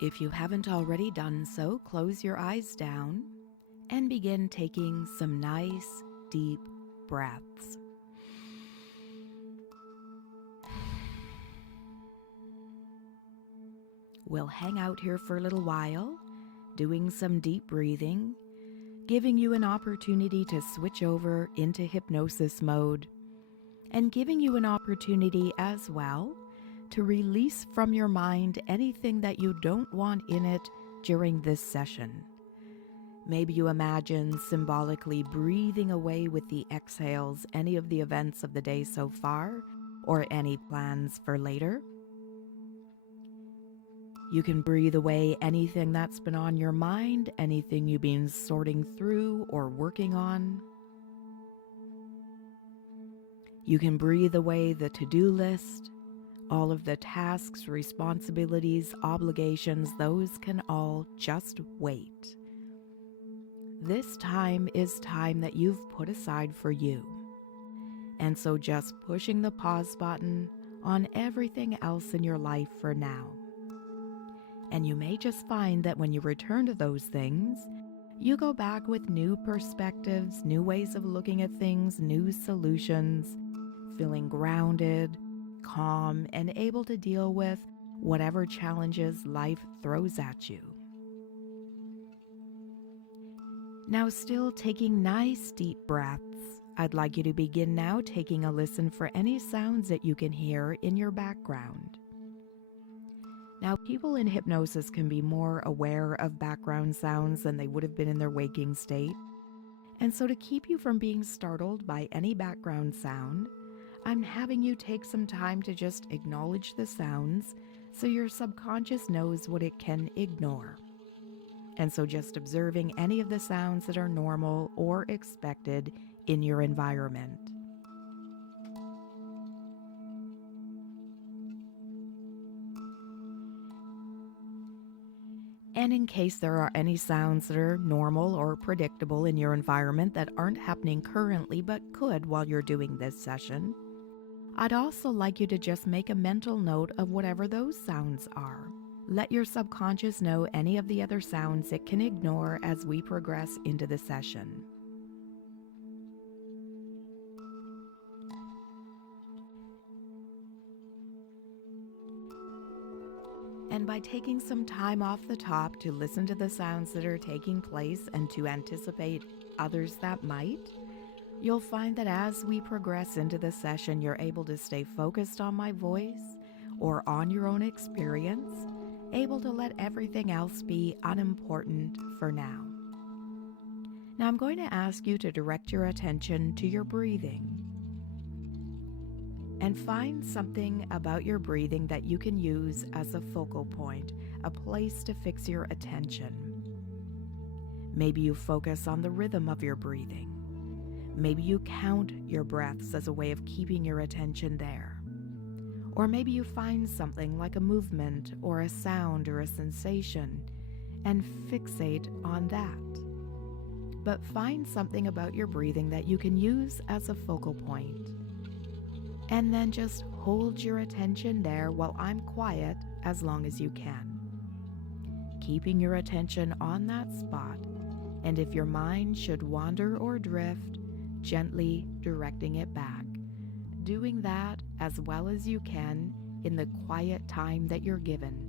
If you haven't already done so, close your eyes down and begin taking some nice, deep breaths. We'll hang out here for a little while, doing some deep breathing, giving you an opportunity to switch over into hypnosis mode, and giving you an opportunity as well to release from your mind anything that you don't want in it during this session. Maybe you imagine symbolically breathing away with the exhales any of the events of the day so far, or any plans for later. You can breathe away anything that's been on your mind, anything you've been sorting through or working on. You can breathe away the to-do list, all of the tasks, responsibilities, obligations, those can all just wait. This time is time that you've put aside for you. And so just pushing the pause button on everything else in your life for now. And you may just find that when you return to those things, you go back with new perspectives, new ways of looking at things, new solutions, feeling grounded, calm, and able to deal with whatever challenges life throws at you. Now, still taking nice deep breaths, I'd like you to begin now taking a listen for any sounds that you can hear in your background. Now, people in hypnosis can be more aware of background sounds than they would have been in their waking state. And so to keep you from being startled by any background sound, I'm having you take some time to just acknowledge the sounds so your subconscious knows what it can ignore. And so just observing any of the sounds that are normal or expected in your environment. And in case there are any sounds that are normal or predictable in your environment that aren't happening currently but could while you're doing this session, I'd also like you to just make a mental note of whatever those sounds are. Let your subconscious know any of the other sounds it can ignore as we progress into the session. And by taking some time off the top to listen to the sounds that are taking place and to anticipate others that might, you'll find that as we progress into the session, you're able to stay focused on my voice or on your own experience, able to let everything else be unimportant for now. Now I'm going to ask you to direct your attention to your breathing and find something about your breathing that you can use as a focal point, a place to fix your attention. Maybe you focus on the rhythm of your breathing. Maybe you count your breaths as a way of keeping your attention there. Or maybe you find something like a movement or a sound or a sensation and fixate on that. But find something about your breathing that you can use as a focal point. And then just hold your attention there while I'm quiet as long as you can. Keeping your attention on that spot, and if your mind should wander or drift, gently directing it back. Doing that as well as you can in the quiet time that you're given.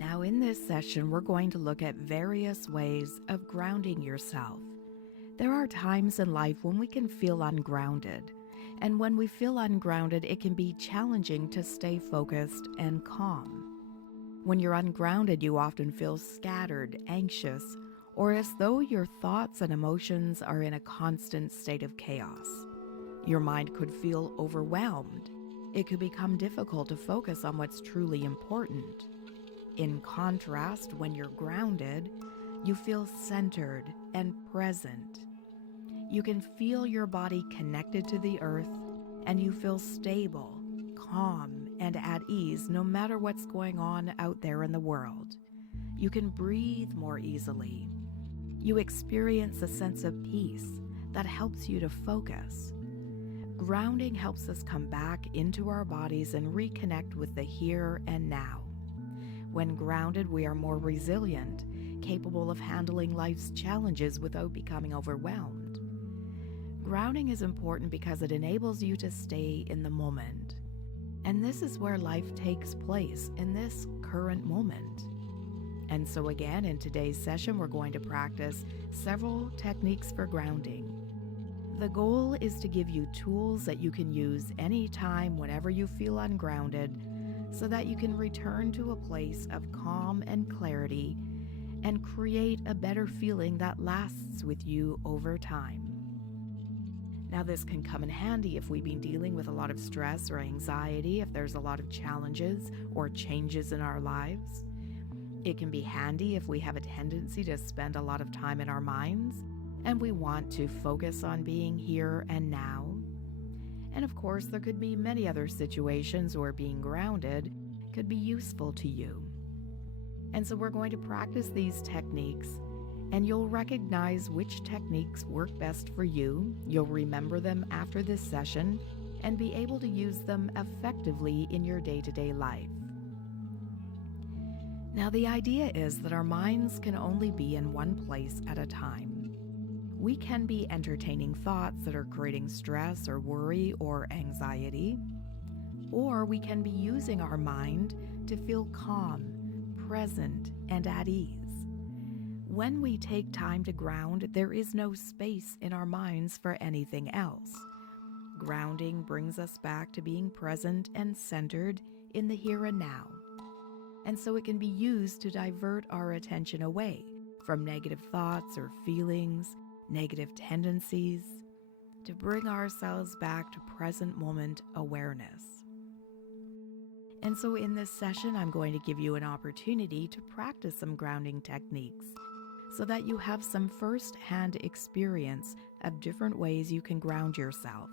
Now, in this session, we're going to look at various ways of grounding yourself. There are times in life when we can feel ungrounded, and when we feel ungrounded, it can be challenging to stay focused and calm. When you're ungrounded, you often feel scattered, anxious, or as though your thoughts and emotions are in a constant state of chaos. Your mind could feel overwhelmed. It could become difficult to focus on what's truly important. In contrast, when you're grounded, you feel centered and present. You can feel your body connected to the earth, and you feel stable, calm, and at ease no matter what's going on out there in the world. You can breathe more easily. You experience a sense of peace that helps you to focus. Grounding helps us come back into our bodies and reconnect with the here and now. When grounded, we are more resilient, capable of handling life's challenges without becoming overwhelmed. Grounding is important because it enables you to stay in the moment. And this is where life takes place, in this current moment. And so again, in today's session, we're going to practice several techniques for grounding. The goal is to give you tools that you can use anytime, whenever you feel ungrounded, so that you can return to a place of calm and clarity and create a better feeling that lasts with you over time. Now, this can come in handy if we've been dealing with a lot of stress or anxiety, if there's a lot of challenges or changes in our lives. It can be handy if we have a tendency to spend a lot of time in our minds and we want to focus on being here and now. And of course, there could be many other situations where being grounded could be useful to you. And so we're going to practice these techniques, and you'll recognize which techniques work best for you. You'll remember them after this session and be able to use them effectively in your day-to-day life. Now, the idea is that our minds can only be in one place at a time. We can be entertaining thoughts that are creating stress or worry or anxiety, or we can be using our mind to feel calm, present, and at ease. When we take time to ground, there is no space in our minds for anything else. Grounding brings us back to being present and centered in the here and now. And so it can be used to divert our attention away from negative thoughts or feelings, negative tendencies, to bring ourselves back to present moment awareness. And so in this session, I'm going to give you an opportunity to practice some grounding techniques so that you have some first-hand experience of different ways you can ground yourself.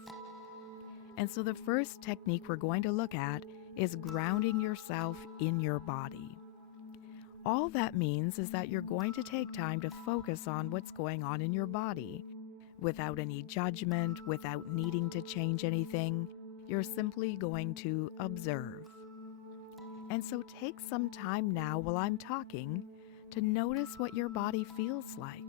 And so the first technique we're going to look at is grounding yourself in your body. All that means is that you're going to take time to focus on what's going on in your body without any judgment, without needing to change anything. You're simply going to observe. And so take some time now while I'm talking to notice what your body feels like.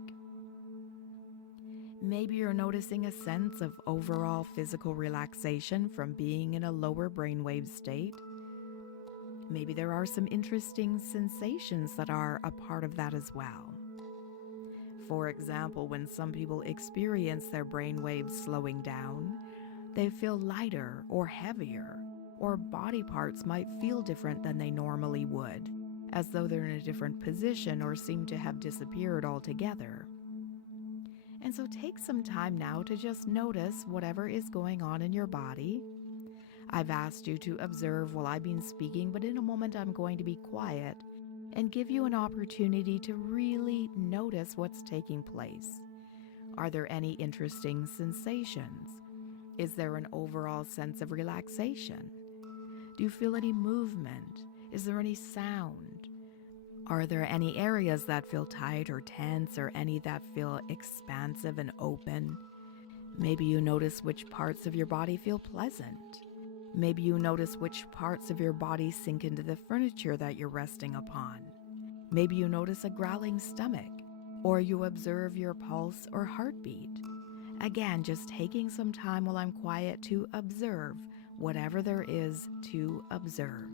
Maybe you're noticing a sense of overall physical relaxation from being in a lower brainwave state. Maybe there are some interesting sensations that are a part of that as well. For example, when some people experience their brainwaves slowing down, they feel lighter or heavier, or body parts might feel different than they normally would, as though they're in a different position or seem to have disappeared altogether. And so take some time now to just notice whatever is going on in your body. I've asked you to observe while I've been speaking, but in a moment I'm going to be quiet and give you an opportunity to really notice what's taking place. Are there any interesting sensations? Is there an overall sense of relaxation? Do you feel any movement? Is there any sound? Are there any areas that feel tight or tense, or any that feel expansive and open? Maybe you notice which parts of your body feel pleasant. Maybe you notice which parts of your body sink into the furniture that you're resting upon. Maybe you notice a growling stomach, or you observe your pulse or heartbeat. Again, just taking some time while I'm quiet to observe whatever there is to observe.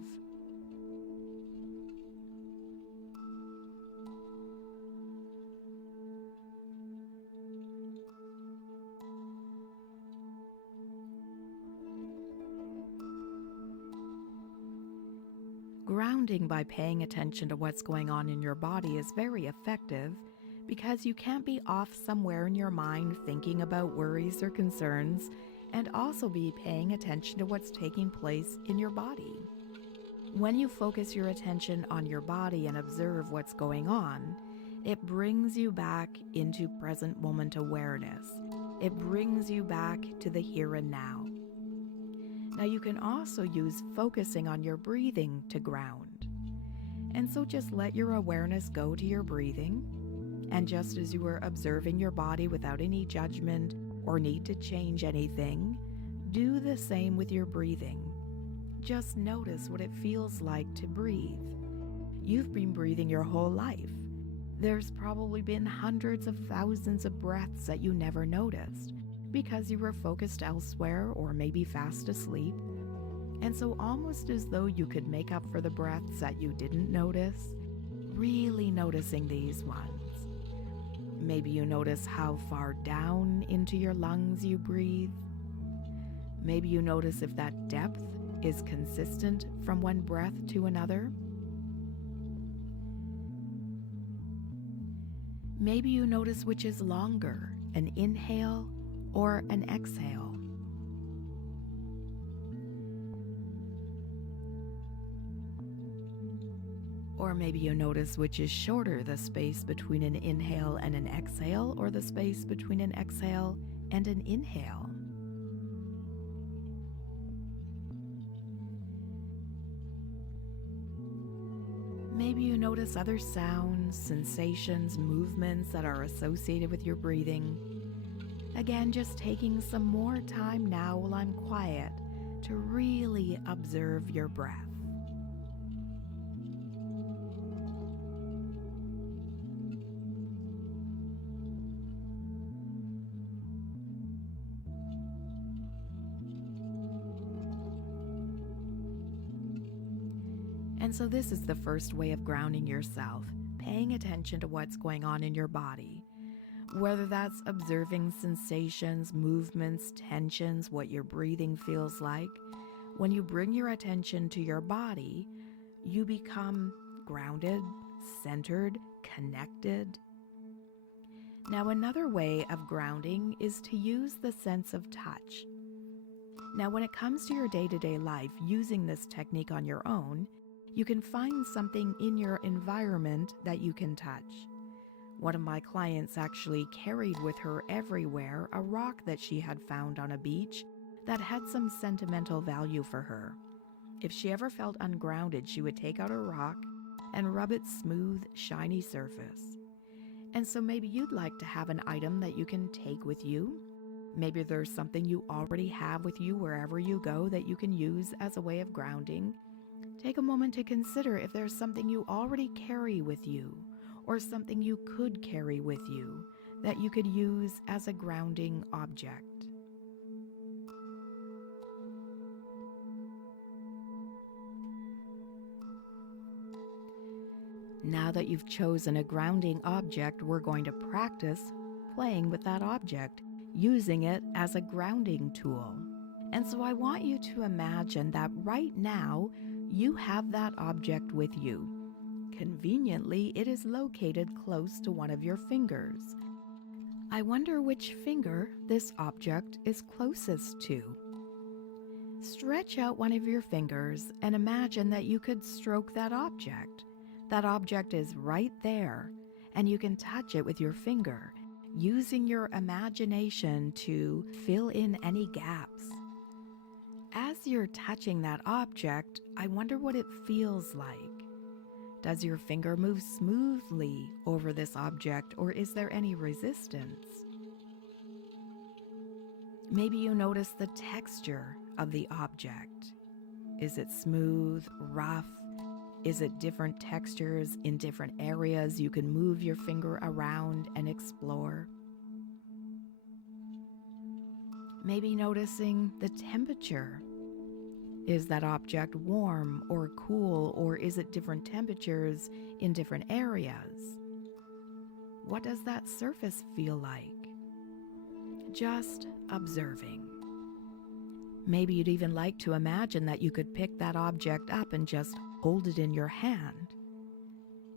Grounding by paying attention to what's going on in your body is very effective because you can't be off somewhere in your mind thinking about worries or concerns and also be paying attention to what's taking place in your body. When you focus your attention on your body and observe what's going on, it brings you back into present moment awareness. It brings you back to the here and now. Now you can also use focusing on your breathing to ground. And so just let your awareness go to your breathing, and just as you are observing your body without any judgment or need to change anything, do the same with your breathing. Just notice what it feels like to breathe. You've been breathing your whole life. There's probably been hundreds of thousands of breaths that you never noticed because you were focused elsewhere or maybe fast asleep. And so almost as though you could make up for the breaths that you didn't notice, really noticing these ones. Maybe you notice how far down into your lungs you breathe. Maybe you notice if that depth is consistent from one breath to another. Maybe you notice which is longer, an inhale or an exhale. Or maybe you notice which is shorter, the space between an inhale and an exhale, or the space between an exhale and an inhale. Maybe you notice other sounds, sensations, movements that are associated with your breathing. Again, just taking some more time now while I'm quiet to really observe your breath. And so this is the first way of grounding yourself, paying attention to what's going on in your body. Whether that's observing sensations, movements, tensions, what your breathing feels like. When you bring your attention to your body, you become grounded, centered, connected. Now, another way of grounding is to use the sense of touch. Now, when it comes to your day-to-day life, using this technique on your own, you can find something in your environment that you can touch. One of my clients actually carried with her everywhere a rock that she had found on a beach that had some sentimental value for her. If she ever felt ungrounded, she would take out a rock and rub its smooth, shiny surface. And so maybe you'd like to have an item that you can take with you. Maybe there's something you already have with you wherever you go that you can use as a way of grounding. Take a moment to consider if there's something you already carry with you or something you could carry with you that you could use as a grounding object. Now that you've chosen a grounding object, we're going to practice playing with that object, using it as a grounding tool. And so I want you to imagine that right now you have that object with you. Conveniently, it is located close to one of your fingers. I wonder which finger this object is closest to. Stretch out one of your fingers and imagine that you could stroke that object. That object is right there, and you can touch it with your finger, using your imagination to fill in any gaps. As you're touching that object, I wonder what it feels like. Does your finger move smoothly over this object, or is there any resistance? Maybe you notice the texture of the object. Is it smooth, rough? Is it different textures in different areas you can move your finger around and explore? Maybe noticing the temperature. Is that object warm or cool, or is it different temperatures in different areas? What does that surface feel like? Just observing. Maybe you'd even like to imagine that you could pick that object up and just hold it in your hand.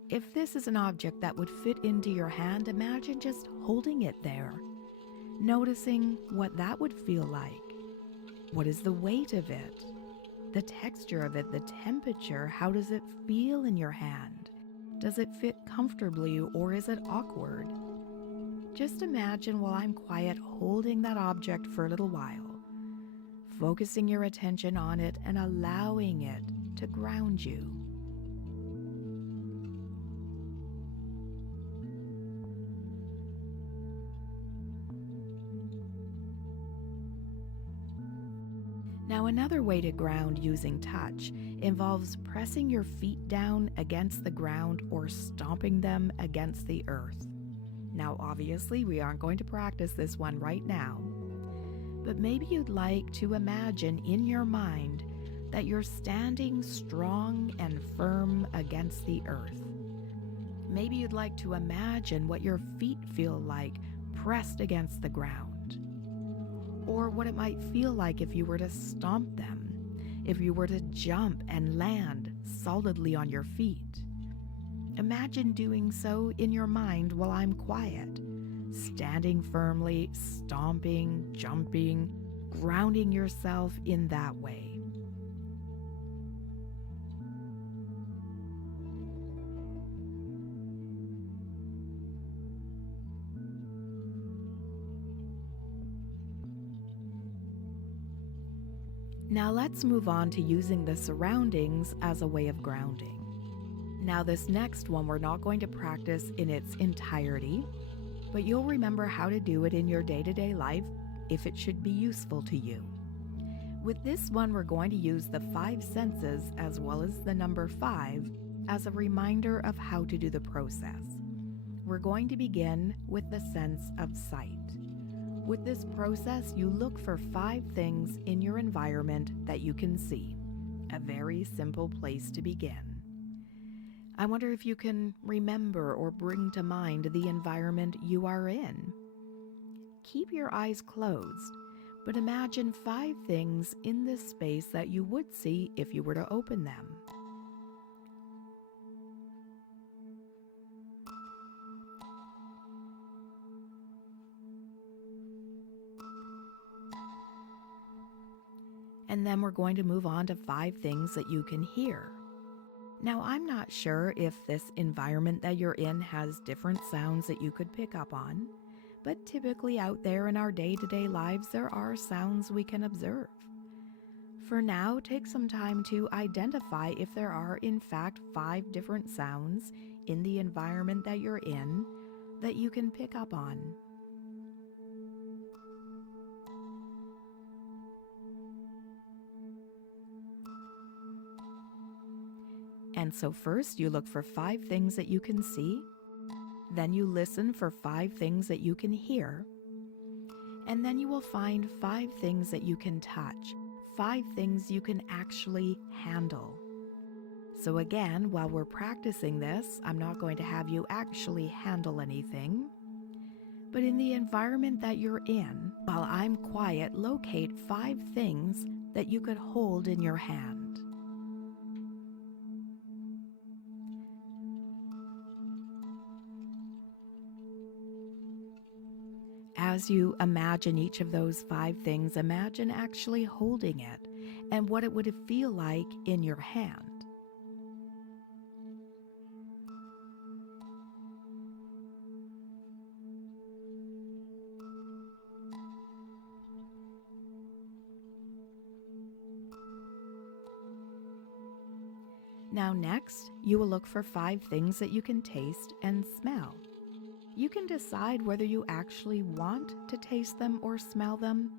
If this is an object that would fit into your hand, imagine just holding it there, noticing what that would feel like. What is the weight of it? The texture of it, the temperature, how does it feel in your hand? Does it fit comfortably or is it awkward? Just imagine while I'm quiet holding that object for a little while, focusing your attention on it and allowing it to ground you. Now, another way to ground using touch involves pressing your feet down against the ground or stomping them against the earth. Now, obviously, we aren't going to practice this one right now, but maybe you'd like to imagine in your mind that you're standing strong and firm against the earth. Maybe you'd like to imagine what your feet feel like pressed against the ground, or what it might feel like if you were to stomp them, if you were to jump and land solidly on your feet. Imagine doing so in your mind while I'm quiet, standing firmly, stomping, jumping, grounding yourself in that way. Now let's move on to using the surroundings as a way of grounding. Now this next one we're not going to practice in its entirety, but you'll remember how to do it in your day-to-day life if it should be useful to you. With this one, we're going to use the 5 senses as well as the number 5 as a reminder of how to do the process. We're going to begin with the sense of sight. With this process, you look for 5 things in your environment that you can see. A very simple place to begin. I wonder if you can remember or bring to mind the environment you are in. Keep your eyes closed, but imagine 5 things in this space that you would see if you were to open them. And then we're going to move on to 5 things that you can hear. Now, I'm not sure if this environment that you're in has different sounds that you could pick up on, but typically out there in our day-to-day lives, there are sounds we can observe. For now, take some time to identify if there are, in fact, 5 different sounds in the environment that you're in that you can pick up on. And so first you look for 5 things that you can see, then you listen for 5 things that you can hear, and then you will find 5 things that you can touch, 5 things you can actually handle. So again, while we're practicing this, I'm not going to have you actually handle anything, but in the environment that you're in, while I'm quiet, locate 5 things that you could hold in your hand. As you imagine each of those 5 things, imagine actually holding it and what it would feel like in your hand. Now next, you will look for 5 things that you can taste and smell. You can decide whether you actually want to taste them or smell them,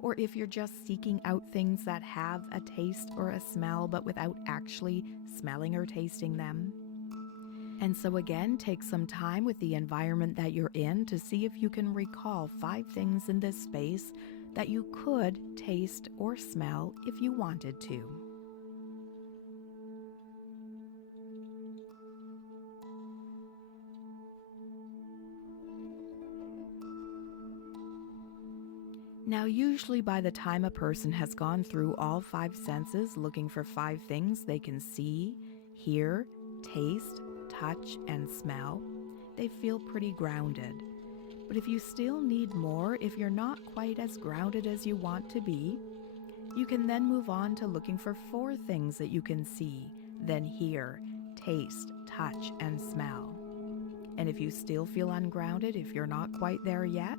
or if you're just seeking out things that have a taste or a smell but without actually smelling or tasting them. And so again, take some time with the environment that you're in to see if you can recall 5 things in this space that you could taste or smell if you wanted to. Now, usually by the time a person has gone through all 5 senses looking for 5 things they can see, hear, taste, touch, and smell, they feel pretty grounded. But if you still need more, if you're not quite as grounded as you want to be, you can then move on to looking for 4 things that you can see, then hear, taste, touch, and smell. And if you still feel ungrounded, if you're not quite there yet,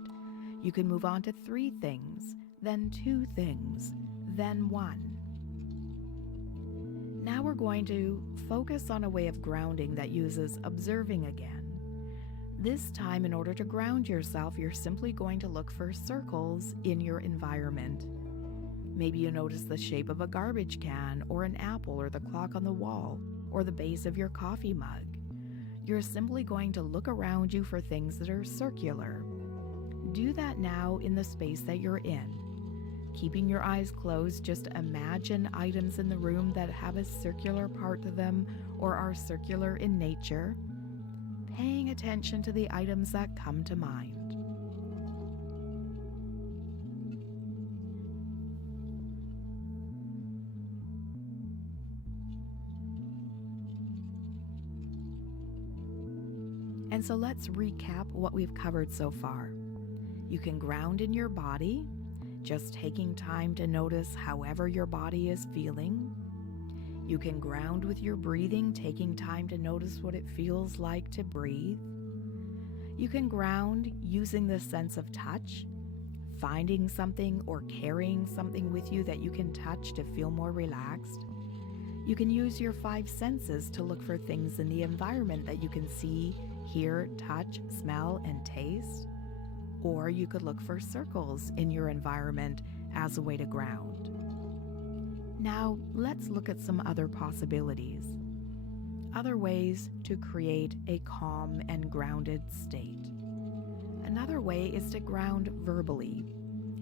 you can move on to 3 things, then 2 things, then 1. Now we're going to focus on a way of grounding that uses observing again. This time, in order to ground yourself, you're simply going to look for circles in your environment. Maybe you notice the shape of a garbage can, or an apple, or the clock on the wall, or the base of your coffee mug. You're simply going to look around you for things that are circular. Do that now in the space that you're in. Keeping your eyes closed, just imagine items in the room that have a circular part to them or are circular in nature, paying attention to the items that come to mind. And so let's recap what we've covered so far. You can ground in your body, just taking time to notice however your body is feeling. You can ground with your breathing, taking time to notice what it feels like to breathe. You can ground using the sense of touch, finding something or carrying something with you that you can touch to feel more relaxed. You can use your 5 senses to look for things in the environment that you can see, hear, touch, smell, and taste. Or you could look for circles in your environment as a way to ground. Now, let's look at some other possibilities. Other ways to create a calm and grounded state. Another way is to ground verbally.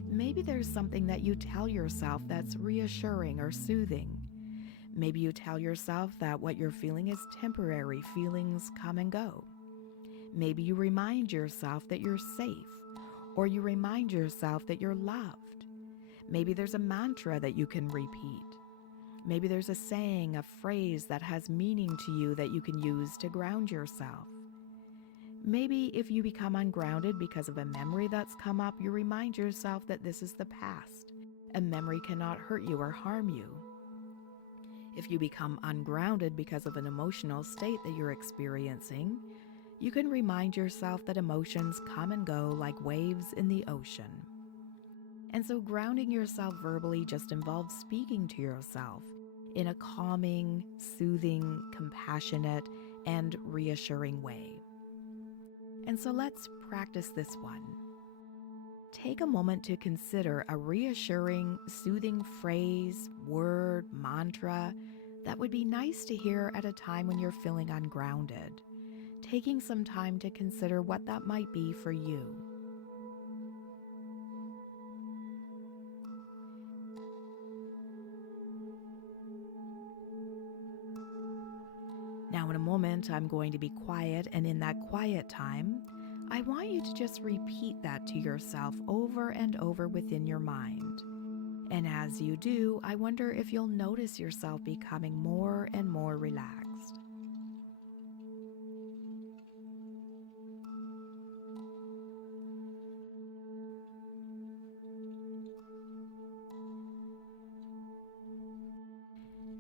Maybe there's something that you tell yourself that's reassuring or soothing. Maybe you tell yourself that what you're feeling is temporary, feelings come and go. Maybe you remind yourself that you're safe, or you remind yourself that you're loved. Maybe there's a mantra that you can repeat. Maybe there's a saying, a phrase that has meaning to you that you can use to ground yourself. Maybe if you become ungrounded because of a memory that's come up, you remind yourself that this is the past. A memory cannot hurt you or harm you. If you become ungrounded because of an emotional state that you're experiencing, you can remind yourself that emotions come and go like waves in the ocean. And so grounding yourself verbally just involves speaking to yourself in a calming, soothing, compassionate, and reassuring way. And so let's practice this one. Take a moment to consider a reassuring, soothing phrase, word, mantra that would be nice to hear at a time when you're feeling ungrounded. Taking some time to consider what that might be for you. Now in a moment, I'm going to be quiet, and in that quiet time, I want you to just repeat that to yourself over and over within your mind. And as you do, I wonder if you'll notice yourself becoming more and more relaxed.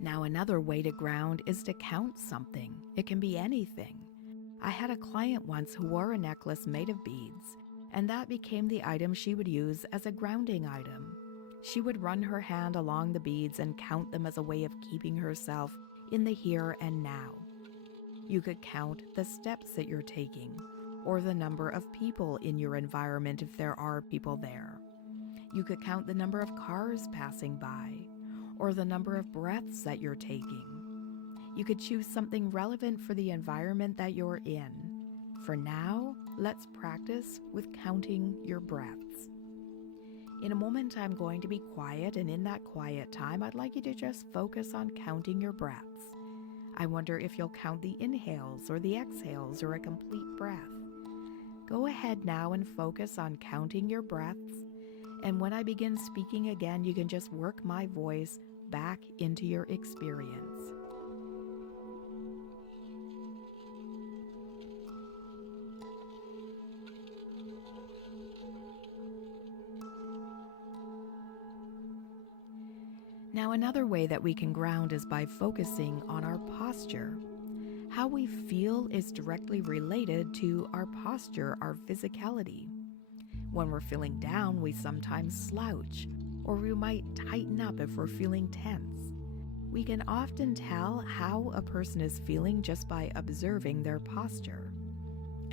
Now, another way to ground is to count something. It can be anything. I had a client once who wore a necklace made of beads, and that became the item she would use as a grounding item. She would run her hand along the beads and count them as a way of keeping herself in the here and now. You could count the steps that you're taking, or the number of people in your environment if there are people there. You could count the number of cars passing by, or the number of breaths that you're taking. You could choose something relevant for the environment that you're in. For now, let's practice with counting your breaths. In a moment, I'm going to be quiet, and in that quiet time, I'd like you to just focus on counting your breaths. I wonder if you'll count the inhales or the exhales or a complete breath. Go ahead now and focus on counting your breaths, and when I begin speaking again, you can just work my voice back into your experience. Now, another way that we can ground is by focusing on our posture. How we feel is directly related to our posture, our physicality. When we're feeling down, we sometimes slouch, or we might tighten up if we're feeling tense. We can often tell how a person is feeling just by observing their posture.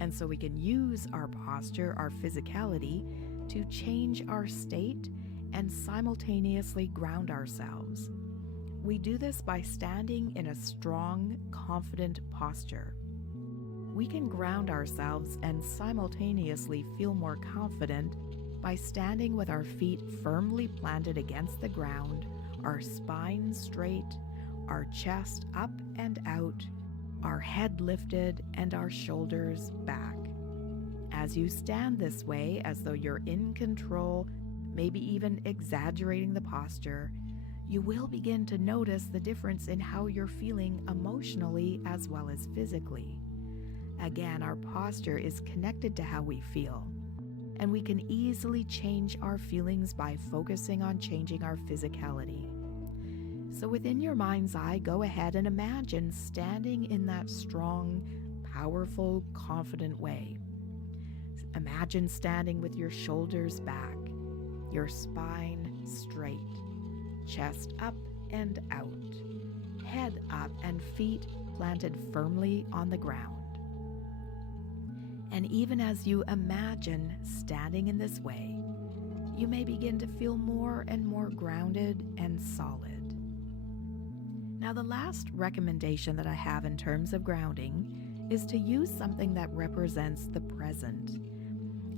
And so we can use our posture, our physicality, to change our state and simultaneously ground ourselves. We do this by standing in a strong, confident posture. We can ground ourselves and simultaneously feel more confident by standing with our feet firmly planted against the ground, our spine straight, our chest up and out, our head lifted, and our shoulders back. As you stand this way, as though you're in control, maybe even exaggerating the posture, you will begin to notice the difference in how you're feeling emotionally as well as physically. Again, our posture is connected to how we feel, and we can easily change our feelings by focusing on changing our physicality. So within your mind's eye, go ahead and imagine standing in that strong, powerful, confident way. Imagine standing with your shoulders back, your spine straight, chest up and out, head up and feet planted firmly on the ground. And even as you imagine standing in this way, you may begin to feel more and more grounded and solid. Now, the last recommendation that I have in terms of grounding is to use something that represents the present.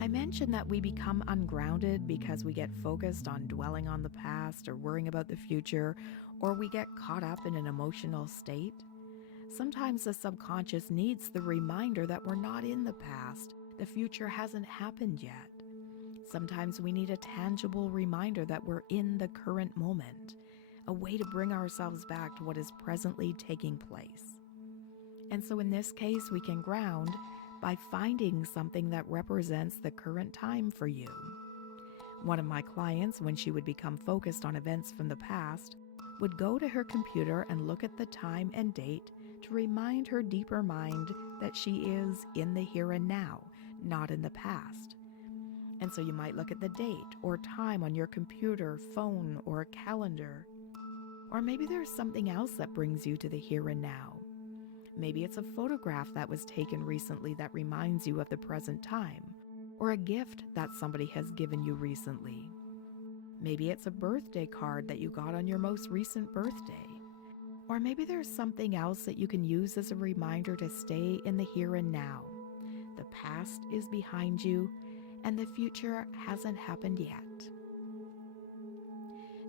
I mentioned that we become ungrounded because we get focused on dwelling on the past or worrying about the future, or we get caught up in an emotional state. Sometimes the subconscious needs the reminder that we're not in the past. The future hasn't happened yet. Sometimes we need a tangible reminder that we're in the current moment, a way to bring ourselves back to what is presently taking place. And so in this case, we can ground by finding something that represents the current time for you. One of my clients, when she would become focused on events from the past, would go to her computer and look at the time and date to remind her deeper mind that she is in the here and now, not in the past. And so you might look at the date or time on your computer, phone, or calendar. Or maybe there's something else that brings you to the here and now. Maybe it's a photograph that was taken recently that reminds you of the present time, or a gift that somebody has given you recently. Maybe it's a birthday card that you got on your most recent birthday. Or maybe there's something else that you can use as a reminder to stay in the here and now. The past is behind you, and the future hasn't happened yet.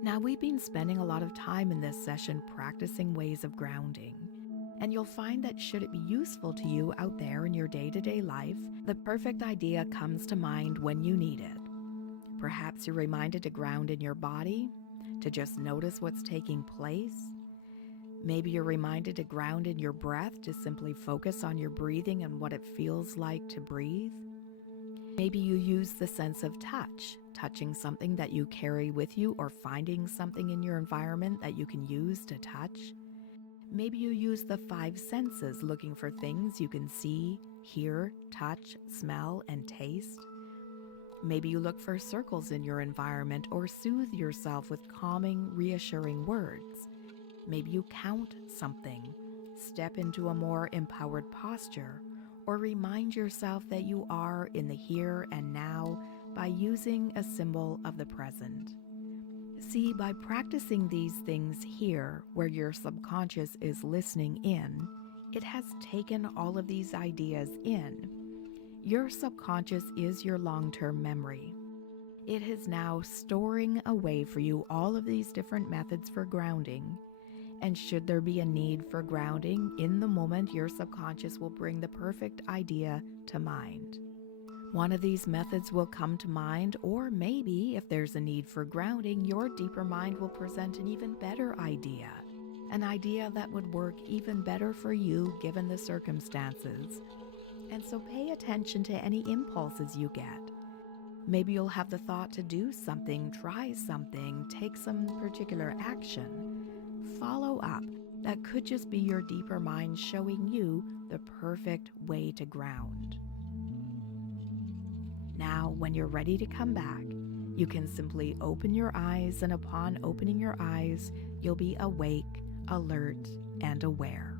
Now, we've been spending a lot of time in this session practicing ways of grounding, and you'll find that should it be useful to you out there in your day-to-day life, the perfect idea comes to mind when you need it. Perhaps you're reminded to ground in your body, to just notice what's taking place. Maybe you're reminded to ground in your breath, to simply focus on your breathing and what it feels like to breathe. Maybe you use the sense of touch, touching something that you carry with you or finding something in your environment that you can use to touch. Maybe you use the 5 senses, looking for things you can see, hear, touch, smell, and taste. Maybe you look for circles in your environment or soothe yourself with calming, reassuring words. Maybe you count something, step into a more empowered posture, or remind yourself that you are in the here and now by using a symbol of the present. See, by practicing these things here, where your subconscious is listening in, it has taken all of these ideas in. Your subconscious is your long-term memory. It is now storing away for you all of these different methods for grounding. And should there be a need for grounding, in the moment your subconscious will bring the perfect idea to mind. One of these methods will come to mind, or maybe if there's a need for grounding, your deeper mind will present an even better idea, an idea that would work even better for you given the circumstances. And so pay attention to any impulses you get. Maybe you'll have the thought to do something, try something, take some particular action. Follow up. That could just be your deeper mind showing you the perfect way to ground. Now, when you're ready to come back, you can simply open your eyes, and upon opening your eyes, you'll be awake, alert, and aware.